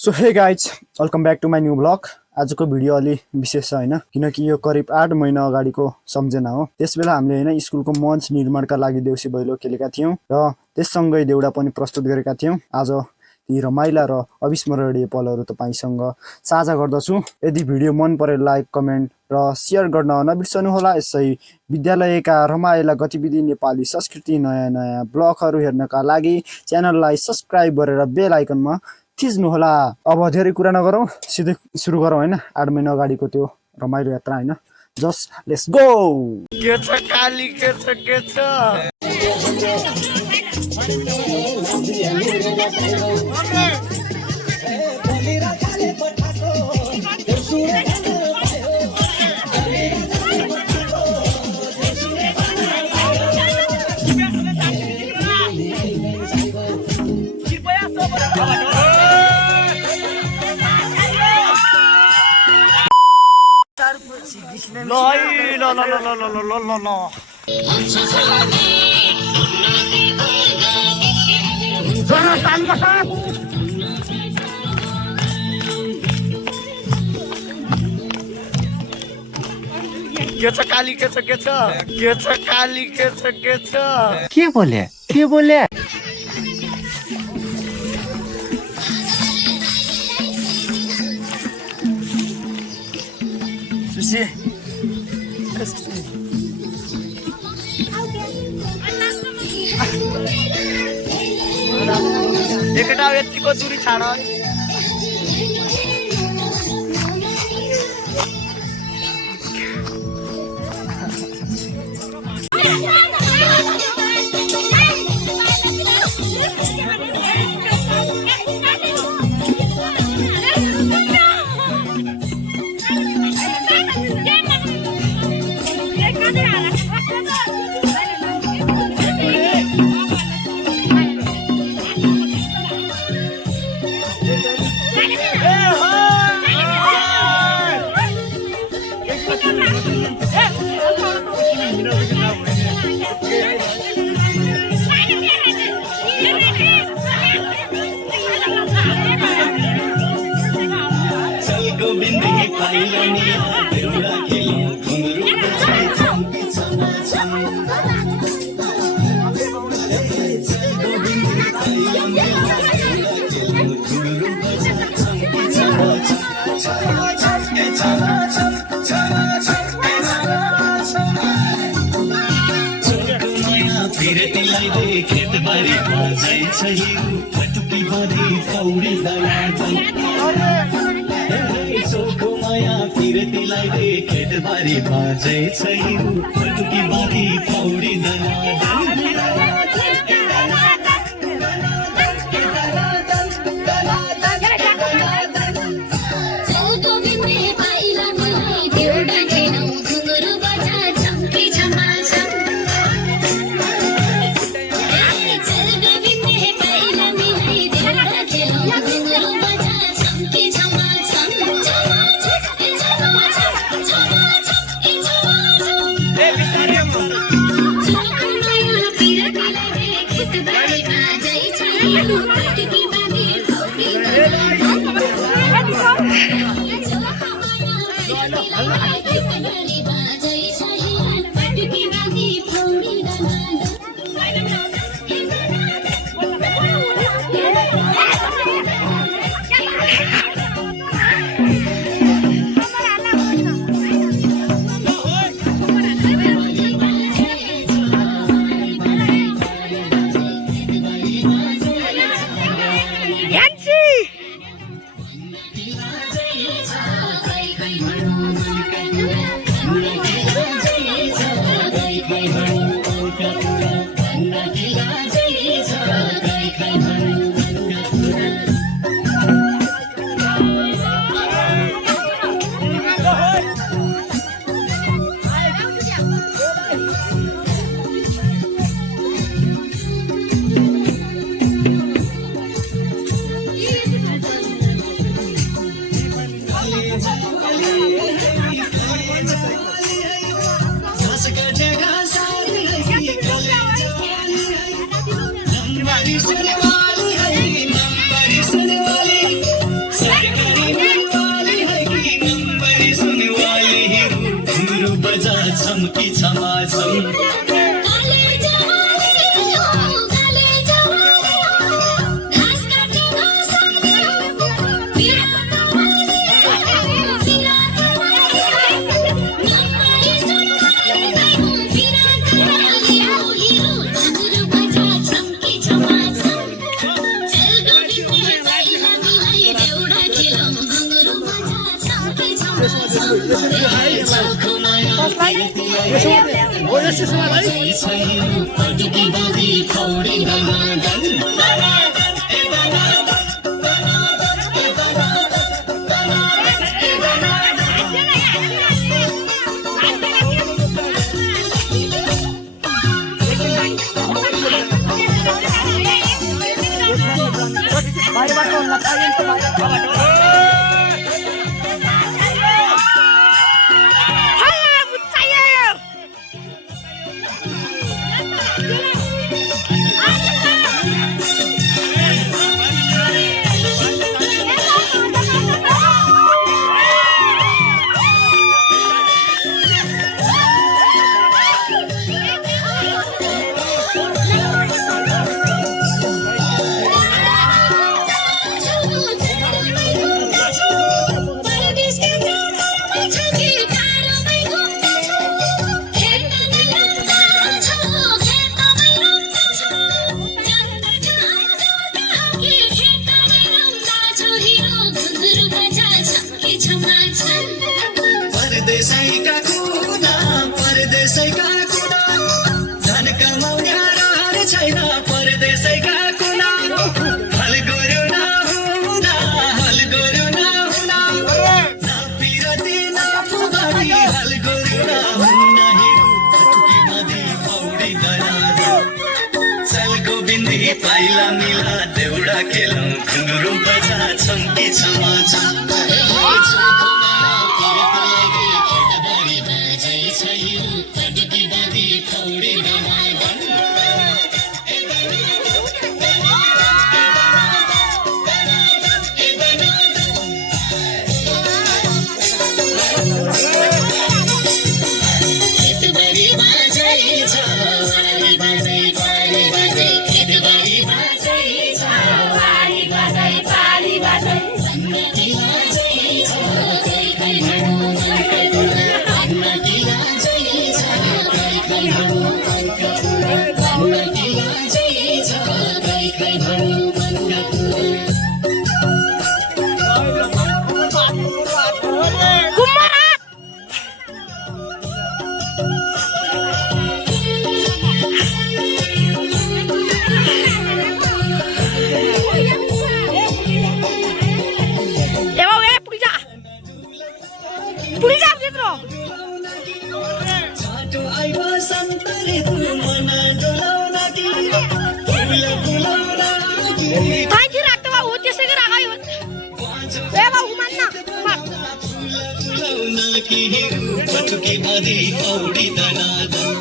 So hey guys welcome back to my new blog. आजको video अलि विशेष छ होइन, किनकि यो करिब 8 महिना अगाडिको सम्झना हो। त्यसबेला हामीले होइन स्कुलको मञ्च निर्माणका लागि देउसी भैलो खेलेका थियौँ र त्यससँगै देउडा पनि प्रस्तुत गरेका थियौँ। आज ती रमाइला र अविस्मरणीय पलहरू तपाईँसँग साझा गर्दछु। यदि भिडियो मन परे लाइक, कमेन्ट र सेयर गर्न नबिर्सनुहोला। यसै विद्यालयका रमाइला गतिविधि, नेपाली संस्कृति, नयाँ नयाँ ब्लगहरू हेर्नका लागि च्यानललाई सब्सक्राइब गरेर बेल आइकनमा थिच्नुहोला। अब धेरै कुरा नगरौँ, सिधै सुरु गरौँ होइन। 8 महिना अगाडिको त्यो रमाइलो यात्रा होइन। Just let's go. के छ काली, के छ काली, के बोले सुशी एकटा यतिको दूरी छाड। खेत बारी बाजै छै पटुकी बारी कौडी दलाजन सोको माया फिरतीलाई दे खेत बारी बाजै छै पटुकी बारी कौडी दलाजन परदेशैका कुना धन कमाउने रहर छैन परदेशैका कुना हल गर्यो नहुँदा न पिरती न फुगडी हल गर्यो नहुँदा हिँडु नदी पौडी दरार चलको बिन्दी पाइला मिला देउडा खेलौँ घुङ्गुरु बजा छङ्की छमा पटुकी बाँधी पौडी दनादन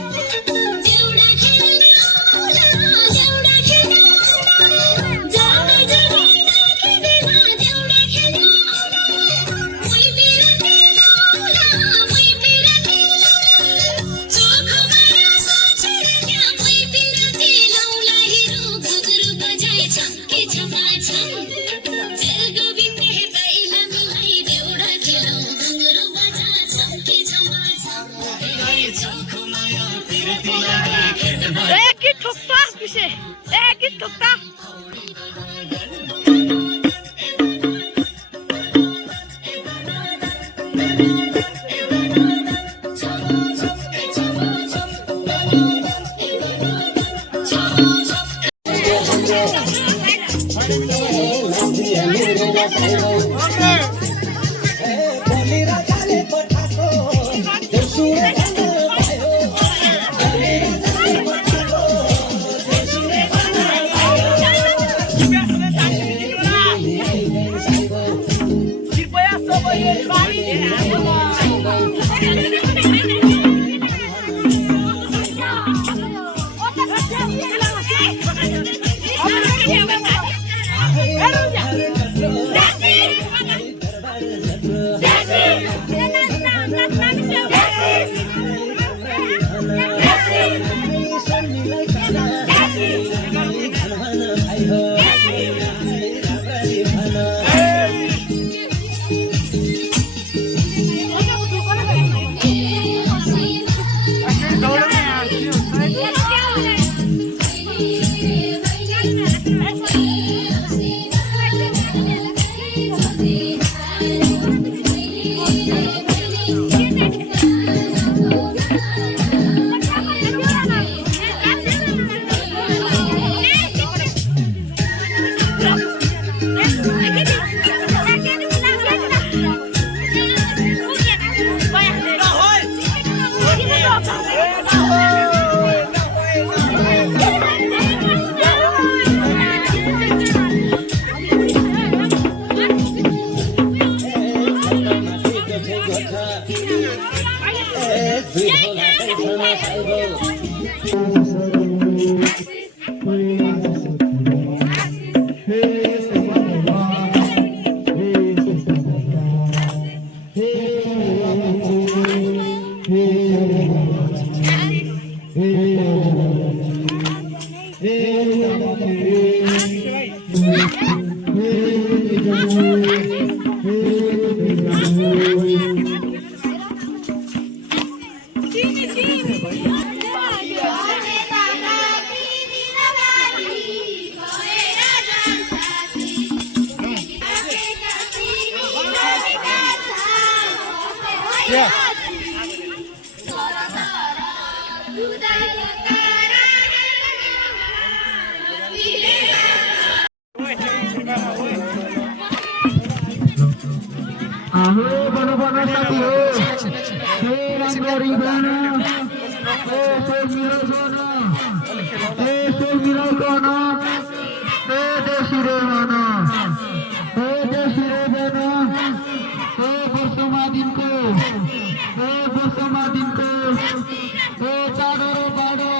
Ahe, bono-bono sapi ho. Rangori bono. Miro bono. Miro bono. Desire bono. Desire bono. Bersemadinku. Bersemadinku. Kadoro bado.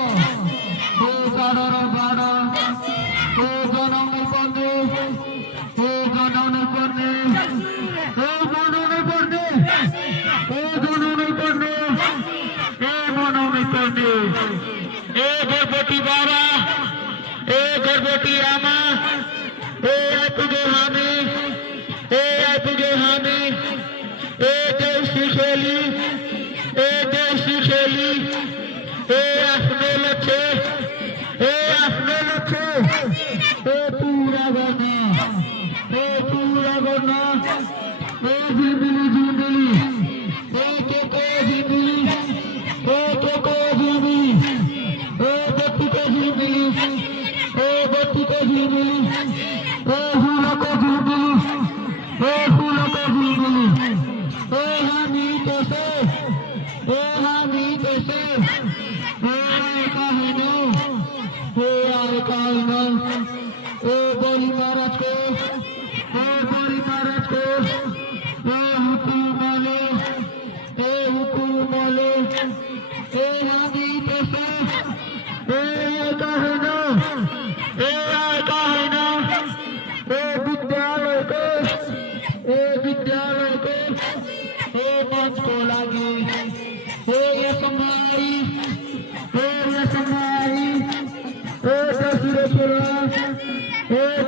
Kadoro bado. Gonong iponde. Gonong iponde. गर्भवती बाबा गर्भवती आमा आइपुगे हामी आइपुगे हामी देउसी खेली देउसी खेली आफ्नो लक्ष्य आफ्नो लक्ष्य पुरा गर्न पुरा गर्न झिलमिली झिलमिली के झिलमिली के झिलमिली बत्ती के झिलमिली बत्ती के झिलमिली फूलों के झिलमिली फूलों के झिलमिली हामी कैसे हामी कैसे कहनो आए कहनो बलि महाराज को बलि महाराज को हुकुमले हुकुमले हामी कैसे कहनो विद्यालय को मंच को लागे ये समारी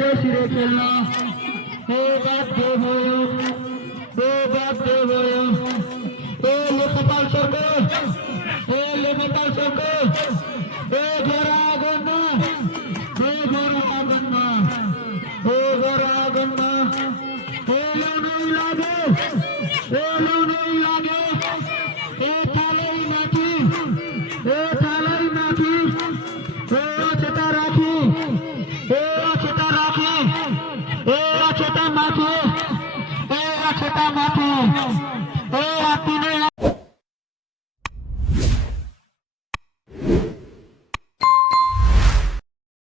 देशिरे खेलना बात दे भयो लेखपाल सरको घोरा आँगनमा ल्याउनै लागे थालै माथि अक्षता राखी अक्षता माथि